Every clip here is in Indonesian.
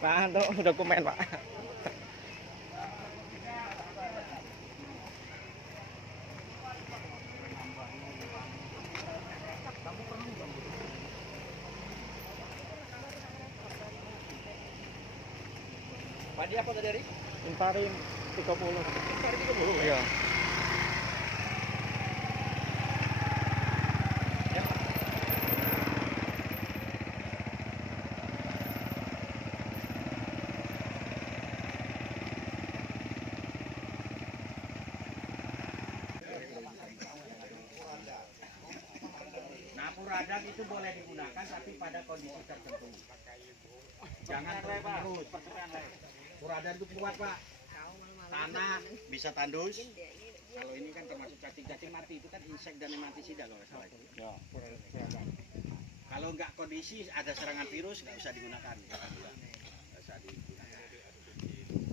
Pak, untuk dokumen Pak. Padi apa tadi? Intarim 30. Intarim 30. Iya. Nah, puradan itu boleh digunakan tapi pada kondisi tertentu. Jangan terus. Puradan itu kuat Pak. Tanah bisa tandus. Kalau ini kan termasuk cacing-cacing mati itu kan insek dan nematisida kalau nggak salah itu. Kalau nggak kondisi ada serangan virus nggak usah digunakan. Nggak usah digunakan.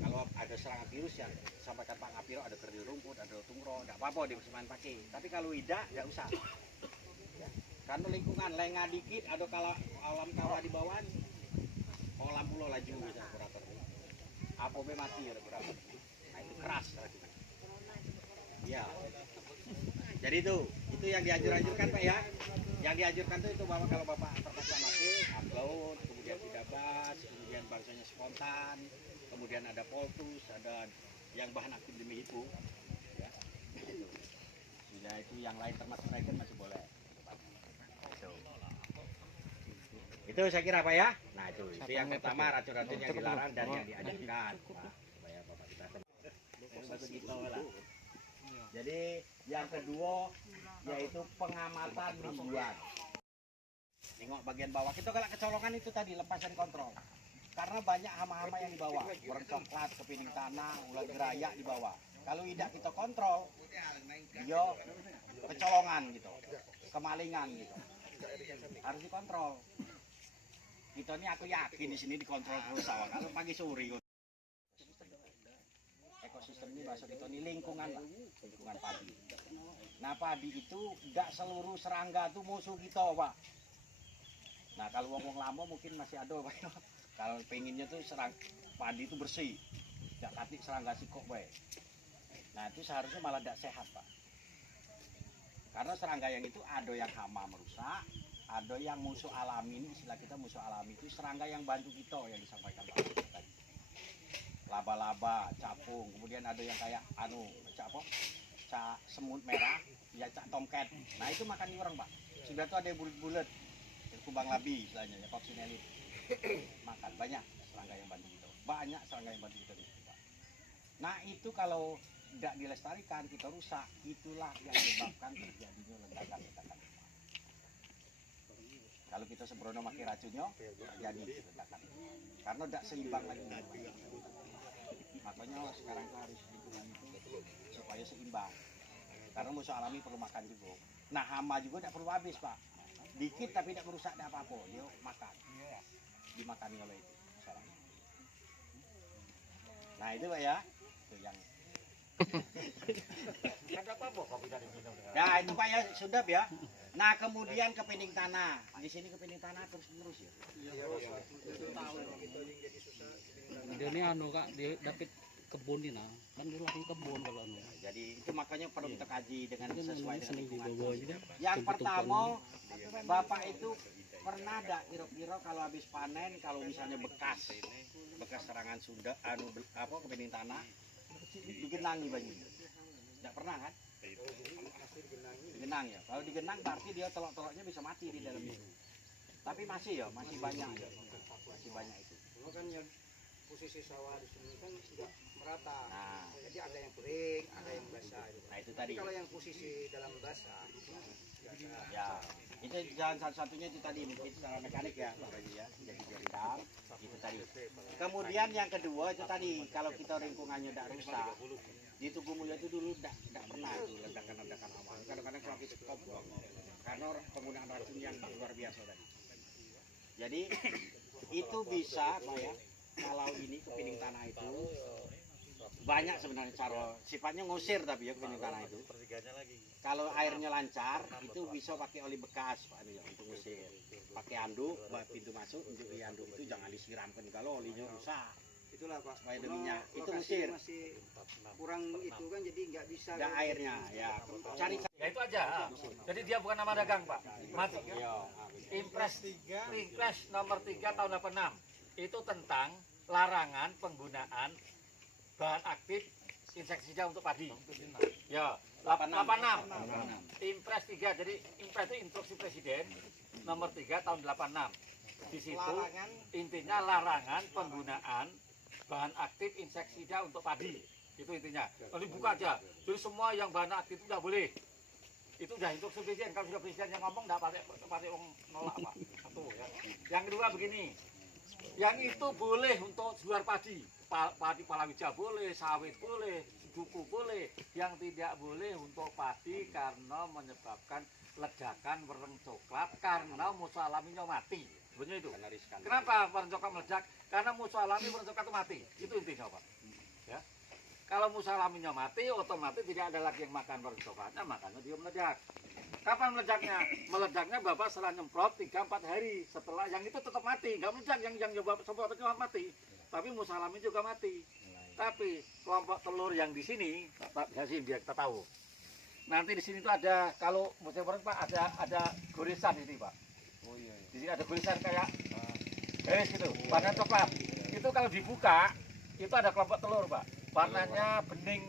Kalau ada serangan virus yang sampaikan Pak Ngapiro ada kerdil rumput, ada tungro, nggak apa-apa dimain pakai. Tapi kalau tidak nggak usah. Ya. Karena lingkungan lengah dikit, ada kalau alam kawah di bawah, kolam pulau laju bisa operator. Apa mati ya operator. Nah itu keras lagi. Ya. Jadi itu yang dianjurkan Pak ya. Yang dianjurkan itu bahwa kalau Bapak terpaksa pakai upload, kemudian tidak bas, kemudian bangsanya spontan, kemudian ada poltus, ada yang bahan aktif demi itu. Ya. Itu. Bila itu yang lain termasuk regen masih boleh. Itu saya kira Pak ya. Nah itu yang pertama racun-racun yang dilarang dan yang diajarkan Pak, supaya Bapak kita begitu lah. Jadi yang kedua yaitu pengamatan mingguan. Tengok bagian bawah. Kita kalau kecolongan itu tadi lepasan kontrol. Karena banyak hama-hama yang di bawah, burung coklat, kepiting tanah, ulat gerayak di bawah. Kalau tidak kita kontrol, dia kecolongan gitu, kemalingan gitu. Harus dikontrol. Kita ini aku yakin di sini dikontrol terus awal. Kalau pagi sore. Ekosistem ini bahasa kita ini lingkungan lah, lingkungan padi. Nah padi itu tidak seluruh serangga itu musuh kita Pak. Nah kalau wong-wong lama mungkin masih ada Pak. Kalau pengennya tuh padi itu bersih, tidak katik serangga sikok baik. Nah itu seharusnya malah tidak sehat Pak. Karena serangga yang itu ada yang hama merusak, ada yang musuh alami. Ini istilah kita musuh alami itu serangga yang bantu kita yang disampaikan Pak tadi. Laba-laba, capung, kemudian ada yang kayak semut merah, ya cak tomcat. Nah itu makan orang Pak. Sudah tuh ada bulat-bulat, kubang labi istilahnya, ya coccinellid. Makan banyak serangga yang bantu kita. Banyak serangga yang bantu kita Pak. Nah itu kalau tidak dilestarikan kita rusak, itulah yang menyebabkan terjadinya ledakan-ledakan. Kalau kita sembrono pakai racunnya, terjadi ledakan. Karena tidak seimbang lagi. Makanya sekarang harus lingkungan itu supaya seimbang. Karena musuh alami perlu makan juga. Nah hama juga tidak perlu habis Pak. Dikit tapi tidak merusak tidak apa-apa. Dia makan. Dimakani oleh itu. Nah itu Pak ya. Itu yang. Ada apa-apa kopi dari minum. Nah itu Pak ya sudah ya. Nah kemudian kepiting tanah. Di sini kepiting tanah terus-menerus ya. Dia ini Kak, dia dapat kebun ini kan dia lagi kebun kalau Jadi itu makanya perlu kita kaji dengan sesuai dengan lingkungan. juga. Yang pertama, Bapak itu pernah ada kira-kira kalau habis panen, kalau misalnya bekas serangan Sunda, kepiting tanah, digenangi banyu. Tidak pernah kan? Digenang ya. Kalau digenang berarti dia telok-teloknya bisa mati di dalam itu. Tapi masih banyak ya. Masih banyak itu. Kan ya posisi sawah di sini kan tidak merata. Nah, jadi ada yang kering, ada yang basah. Nah itu tadi. Tapi kalau yang posisi dalam basah, ya itu jalan satu-satunya itu tadi mungkin secara mekanik ya Pak Raji ya. Jadi direndam itu tadi. Kemudian yang kedua itu tadi kalau kita lingkungannya tidak rusak. Di Tugu Mulya itu dulu tidak pernah itu ledakan-ledakan awal. Kadang-kadang kalau habis stop karena penggunaan racun yang luar biasa tadi. Jadi itu bisa Pak ya. Kalau ini kepiting tanah itu banyak sebenarnya cara sifatnya ngusir tapi ya kepiting tanah itu. Kalau airnya lancar itu bisa pakai oli bekas Pak ya untuk ngusir. pakai anduk, pintu masuk, untuk anduk itu jangan disiramkan kalau olinya rusak. Itulah Pak. Supaya ada Kalau minyak. Itu lokasinya Mesir. masih kurang itu kan jadi nggak bisa. Ada airnya, ya. Cari Ya itu aja. Jadi dia bukan nama dagang, Pak. Mati. ya. Impres nomor 3 tahun 86. Itu tentang larangan penggunaan bahan aktif insektisida untuk padi. Ya, 86. Impres 3. Jadi Impres itu instruksi presiden nomor 3 tahun 86. Di situ intinya larangan penggunaan bahan aktif insektisida untuk padi. Itu intinya. Kalau dibuka aja. Jadi semua yang bahan aktif itu tidak boleh. Itu udah instruksi presiden. Kalau sudah presiden yang ngomong tidak pakai orang nolak, Pak. Satu ya. Yang kedua begini. Yang itu boleh untuk jual padi. Padi palawija boleh, sawit boleh, duku boleh. Yang tidak boleh untuk padi karena menyebabkan ledakan wereng coklat karena musuh alaminya mati. Sebenarnya itu. Kenapa wereng coklat meledak? Karena musuh alami wereng coklat itu mati. Itu intinya, Pak. Ya. Kalau musuh alaminya mati, otomatis tidak ada lagi yang makan wereng coklatnya, makanya dia meledak. Kapan meledaknya? Meledaknya Bapak setelah nyemprot 3-4 hari. Setelah yang itu tetap mati, nggak meledak yang Bapak semprot itu mati. Tapi musuh alami juga mati. Tapi kelompok telur yang di sini, biar kita tahu. Nanti di sini tuh ada, kalau musim wereng Pak, ada goresan ini Pak. Oh iya. Di sini ada goresan kayak garis gitu, warna coklat. Itu kalau dibuka, itu ada kelompok telur Pak. Warnanya bening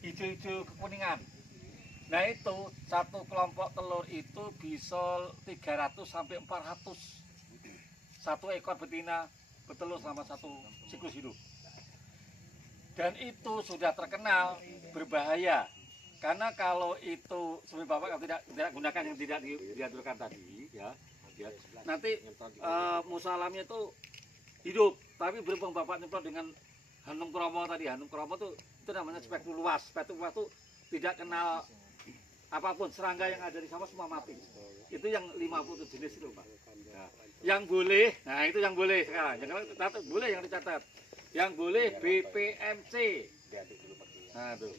hijau-hijau kekuningan. Nah itu satu kelompok telur itu bisa 300 sampai 400. Satu ekor betina bertelur selama satu siklus hidup. Dan itu sudah terkenal berbahaya. Karena kalau itu sebenarnya Bapak kalau tidak gunakan yang tidak diaturkan tadi, ya nanti musuh alamnya itu hidup. Tapi berhubung Bapak nyemprot dengan hanung kromo tadi, hanung kromo itu namanya spektrum luas. Spektrum luas itu tidak kenal apapun, serangga yang ada di sawah semua mati. Itu yang 50 jenis itu Pak. Nah, yang boleh, nah itu yang boleh sekarang. Yang boleh yang dicatat. Yang boleh BPMC. Nah tuh,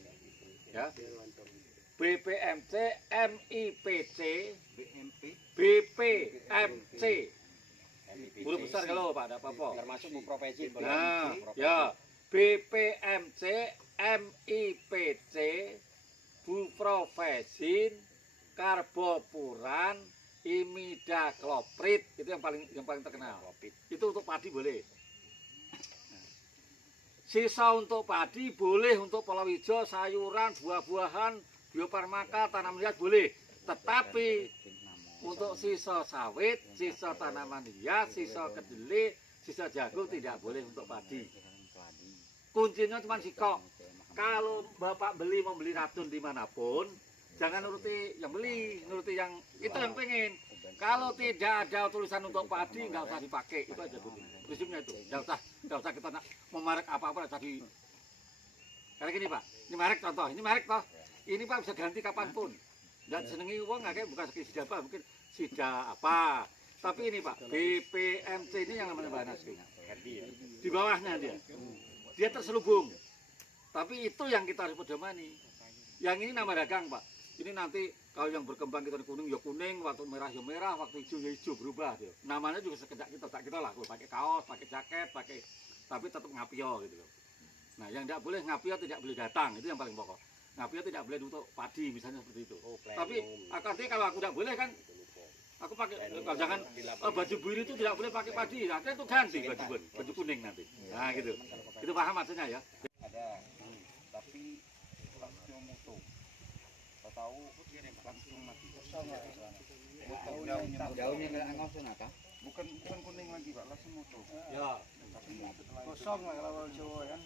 ya. BPMC, MIPC, BPMC. Huruf besar kalau Pak, ada apa-apa. Termasuk bu profesi. Nah, ya. BPMC, MIPC, buprofesin, karbopuran, imidakloprid, itu yang paling terkenal. Itu untuk padi boleh. Sisa untuk padi boleh untuk palawija, sayuran, buah-buahan, biofarmaka, tanaman hias boleh. Tetapi untuk sisa sawit, sisa tanaman hias, sisa kedelai, sisa jagung tidak boleh untuk padi. Kuncinya cuma sikok. Kalau Bapak membeli racun dimanapun, jangan nuruti yang beli, nuruti yang itu yang pengen. Kalau tidak ada tulisan untuk padi, nggak usah dipakai. Itu aja prinsipnya itu. Nggak usah kita memerek apa-apa tadi. Karena gini Pak, ini merek contoh, ini merek toh. Ini Pak bisa ganti kapanpun. Dan senengi uang nggak kayak bukan sida apa, mungkin sida apa. Tapi ini Pak, BPMC ini yang namanya bahan aslinya. Di bawahnya dia terselubung. Tapi itu yang kita harus pedomani. Yang ini nama dagang Pak. Ini nanti kalau yang berkembang kita kuning ya kuning, waktu merah ya merah, waktu hijau ya hijau, berubah dia. Namanya juga sekedar kita lah, pakai kaos, pakai jaket, tapi tetap ngapio gitu loh. Nah yang tidak boleh ngapio tidak boleh datang, itu yang paling pokok. Ngapio tidak boleh untuk padi misalnya seperti itu. Tapi artinya kalau aku tidak boleh kan, aku pakai jangan baju biru itu tidak boleh pakai padi, akhirnya itu ganti baju kuning nanti. Nah gitu, itu paham maksudnya ya. Ada, tapi langsung mutu. Tahu langsung mati. Daunnya nggak ngosong apa? Bukan kuning lagi Pak, langsung mutu. Ya. Kosong lah kalau Jawa kan.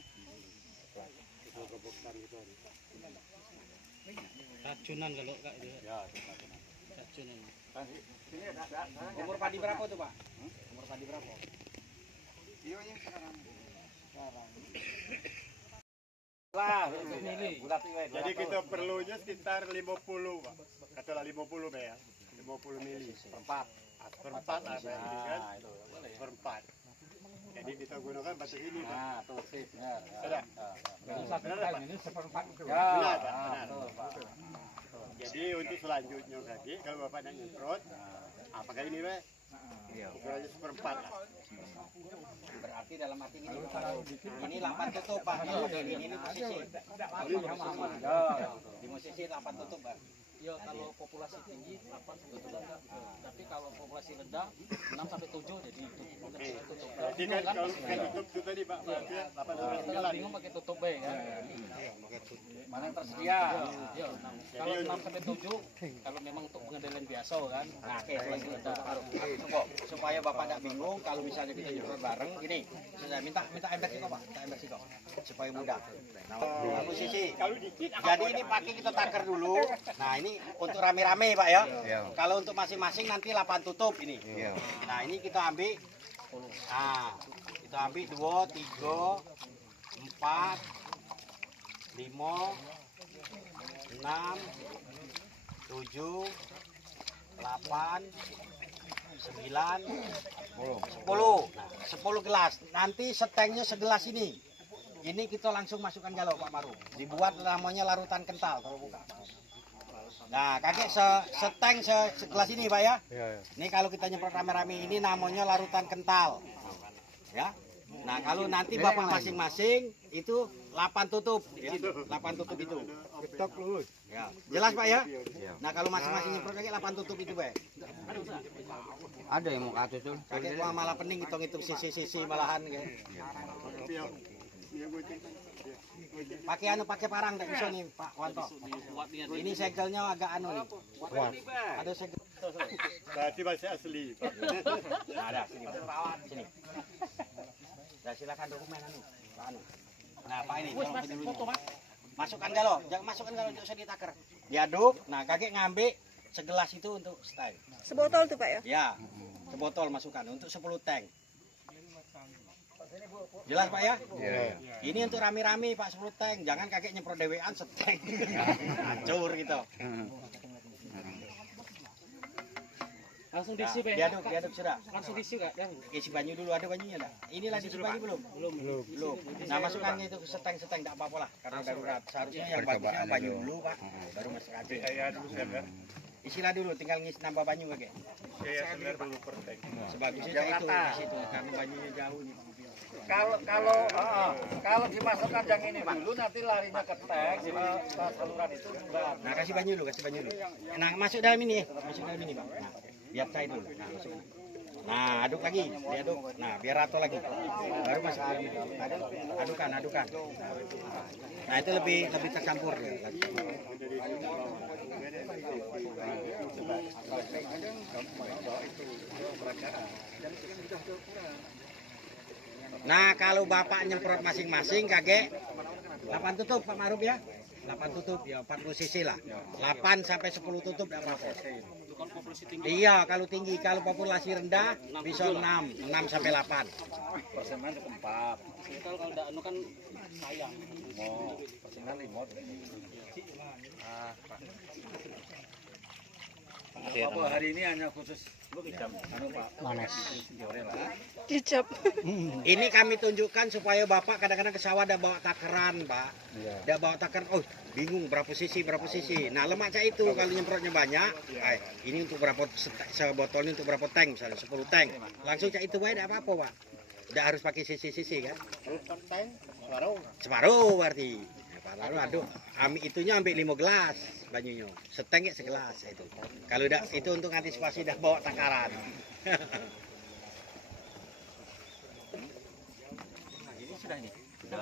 Racunan kalau Kak itu. Ya, Racunan. sini ada. Umur padi berapa tuh Pak? Umur padi berapa? Iya yang sekarang. Lah, Jadi kita perlunya sekitar 50 Pak. Katalah 50 ya. 50 mili. Perempat lah Pak, ini kan. Perempat. Jadi kita gunakan batu ini Pak. Nah, tuh sip, benar. Sudah. Benar, ini seperempat itu. Ya, Benar, Pak. Benar. betul, Pak. Jadi untuk selanjutnya lagi kalau Bapak nak nyemprot, apakah ini Pak? ukurannya seperempat lah. Berarti dalam arti ini 8 tutup Pak. Ini posisi. Di posisi 8 tutup Pak. Ya kalau populasi tinggi 8 sampai 7 tapi kalau populasi rendah 6 sampai 7 jadi tutup. Jadi kan kalau tutup itu tadi Pak, berarti 8 sampai Kita 9. bingung pakai tutup B kan. Mana yang tersedia? Ya, kalau 6 sampai 7 kalau memang untuk pengendalian biasa kan. Nah, oke, tunggu. Supaya Bapak tidak bingung kalau misalnya kita nyemprot bareng gini. Saya minta ember sih kok Pak, minta ember sih kok. Supaya mudah. Nah, posisi. Jadi ini pakai kita takar dulu. Nah, ini untuk rame-rame Pak ya. Kalau untuk masing-masing nanti 8 tutup ini. Nah, ini kita ambil. Nah, kita ambil 2, 3, 4, 5, 6, 7, 8, 9, 10. Nah, 10 gelas. Nanti setengnya segelas ini. Ini kita langsung masukkan galau Pak Maru. Dibuat namanya larutan kental kalau buka. Nah, kakek seteng segelas ini Pak ya. Ini kalau kita nyemprot rame-rame ini namanya larutan kental. Ya. Nah, kalau nanti Bapak masing-masing itu 8 tutup ya. 8 tutup itu. Ya. Jelas Pak ya? Nah, kalau masing-masing nyemprot kakek 8 tutup itu Pak. Ada yang mau katus tuh. Kakek malah pening hitung-hitung sisi-sisi malahan kayak. Pakai parang tak bisa nih Pak Wanto. Ini segelnya agak anu nih. Ada segel. Berarti masih asli Pak. Nah, ada sini. Sini. Nah, silakan dokumen anu. Pak anu. Nah, Pak ini. Masukkan galo, jangan masukkan galo jangan usah ditaker. Diaduk. Nah, kakek ngambil segelas itu untuk style. Sebotol tuh Pak ya? Ya. Sebotol masukkan untuk 10 tank. Jelas Pak ya? Ini untuk rame-rame Pak 10 tank. Jangan kakek nyemprot dewean setank. Hancur gitu. Langsung diisi Pak. Diaduk sudah. Langsung diisi Kak. Isi banyu dulu, ada banyunya enggak? Inilah diisi banyu belum? Belum. Nah, masukkan itu ke seteng-seteng enggak apa-apa lah karena darurat. Seharusnya yang bagusnya banyu dulu, Pak. Baru masuk aja. Isilah dulu, tinggal nambah banyu kakek. Kayak senar dulu per tank. Sebagusnya saya itu di situ karena banyunya jauh nih. Kalau dimasukkan yang ini dulu nanti larinya ke tank di saluran itu enggak. Nah, kasih banyu dulu. Nah, masuk dalam ini, Pak. Nah, biar cair dulu. Nah, masukkan. Nah, aduk lagi, diaduk. Nah, biar rata lagi. Baru masuk dalam itu. Adukan. Nah, itu lebih tercampur ya. Nah, kalau Bapak nyemprot masing-masing kakek 8 tutup Pak Maruf ya. 8 tutup ya 40 cc lah. 8 sampai 10 tutup enggak apa-apa. Iya, kalau tinggi, kalau populasi rendah bisa 6 sampai 8. Persenan cukup 4. Kalau enggak anu kan sayang. Mau persenan 5. Apa hari ini hanya khusus anu Pak. Manas. Kicap. Ini kami tunjukkan supaya Bapak kadang-kadang ke sawah ada bawa takaran, Pak. Ada bawa takaran, oh bingung berapa sisi. Nah, lemak cak itu kalau nyemprotnya banyak, ini untuk berapa sebotol ini untuk berapa tank, misalnya 10 tank. Langsung cak itu baik, tidak apa-apa, Pak. Tidak harus pakai sisi-sisi kan. Separuh berarti. Baru aduk, itunya ambil 5 gelas banyunya, setengah segelas itu. Kalau udah itu untuk antisipasi dah bawa takaran.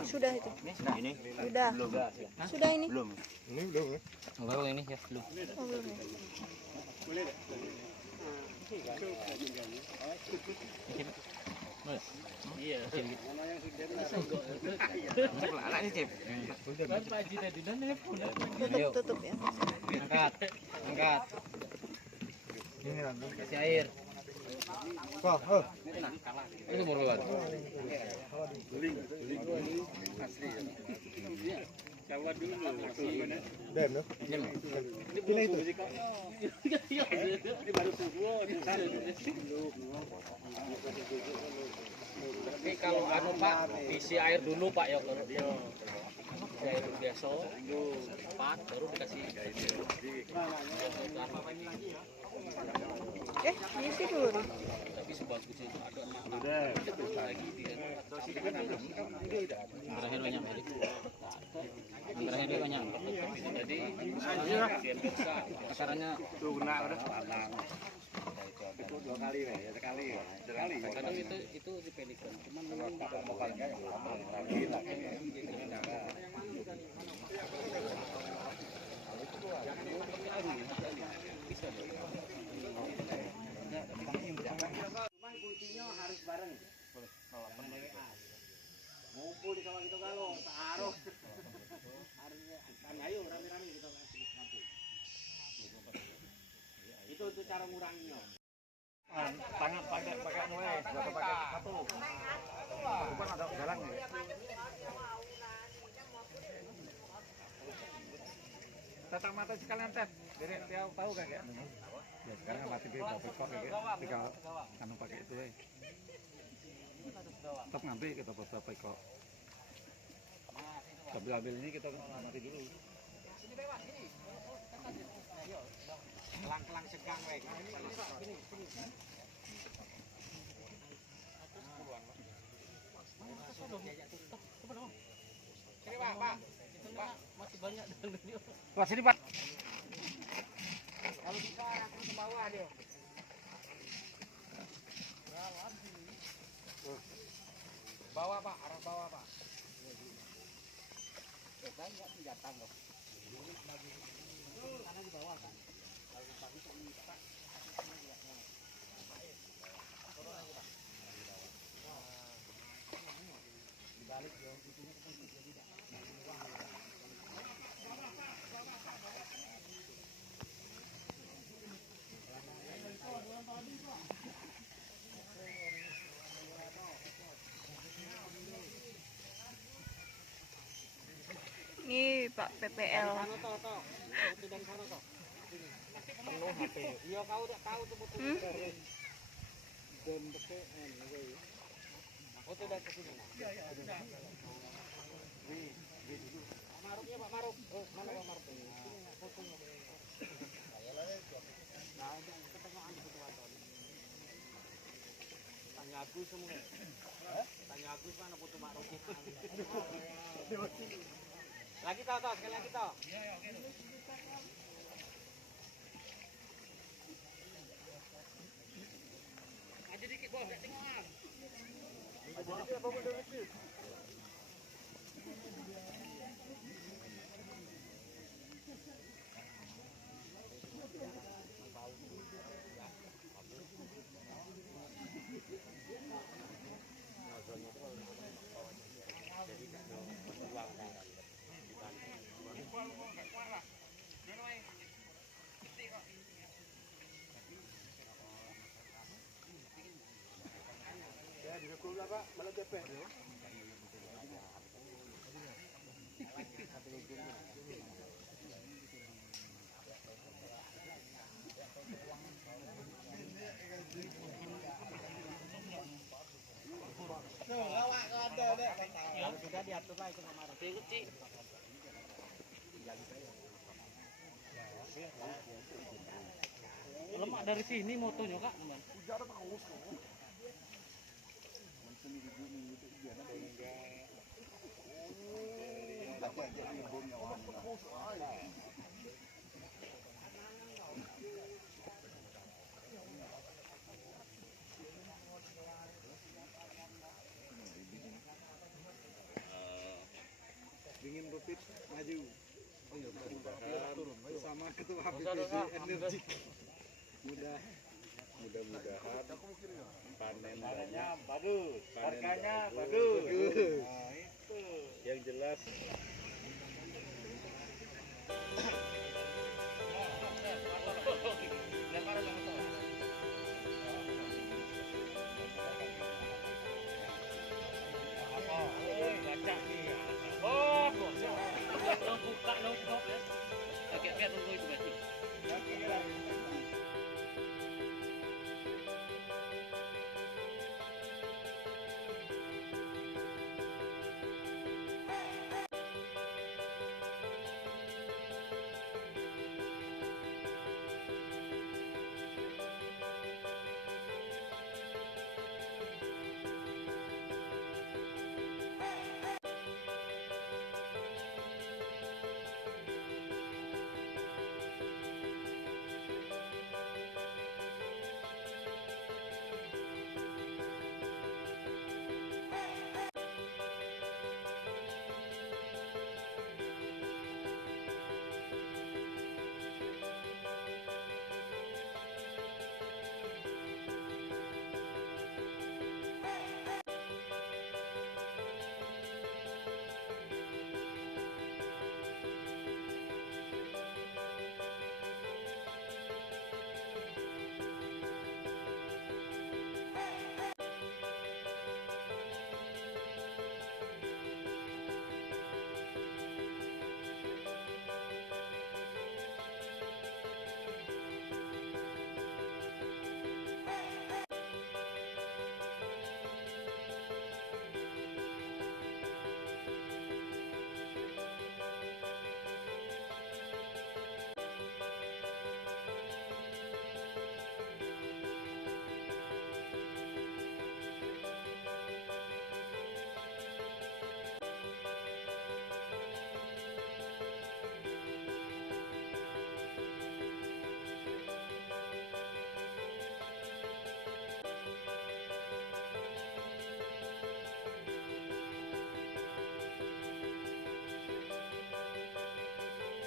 Sudah itu. Ini Sudah. Sudah ini. Belum. Baru ini ya, belum. Oh, belum ya. Iya. Tutup ya. Angkat. Kasih air. Ini mau lewat. Tapi kalau anu Pak, isi air dulu Pak ya. Saya biasa, 4 baru dikasih. Isi dulu. Tapi sebagusnya itu ada 6 lagi dia. Berakhir banyak hari. Berakhir banyak. Jadi biar bisa pasarannya Itu 2 kali ya, sekali. kadang itu di pelikan. Cuman Cuman kuncinya harus bareng. Ngumpul di sawah gitu kalau taruh. Harusnya kan ayo rame-rame kita kasih lampu. Itu untuk cara nguranginya. Tangan pakai mulai, pakai satu. Bukan ada jalan ya. Tatang mata sekalian tes. Jadi dia tahu kan ya. Ya sekarang mati di bawah kok ya. Tinggal anu pakai itu ya. Tetap ngambil kita bawa kok. Ambil ini kita mati dulu. Kelang-kelang segang weh. Sini Pak. masih banyak dan Wah sini Pak. Kalau bisa aku ke bawah dia. Bawah Pak, arah bawah Pak. Banyak senjata loh. Karena di bawah kan. Ini Pak PPL. Penuh HP. Iya kau udah tahu tuh betul. Dan PPN foto dan ke sini. Iya iya ada. Pak Marufnya Pak Maruf. Mana Pak Maruf ini? Fotonya. Nah, ketengahan di foto waton. Tanya Agus semua. Tanya Agus mana foto Maruf. Lagi toh, sekali lagi toh. Iya, iya, oke. Maju dikit, Bos, enggak tengok. Maju dikit apa mundur dikit? Pak, malah cepet. Sudah diatur lah itu Mama. lemak dari sini motonya Kak, teman. Dingin Rupit maju. Bersama Ketua BPD Energi. Mudah-mudahan panen banyak, Bagus. harganya bagus. Yang jelas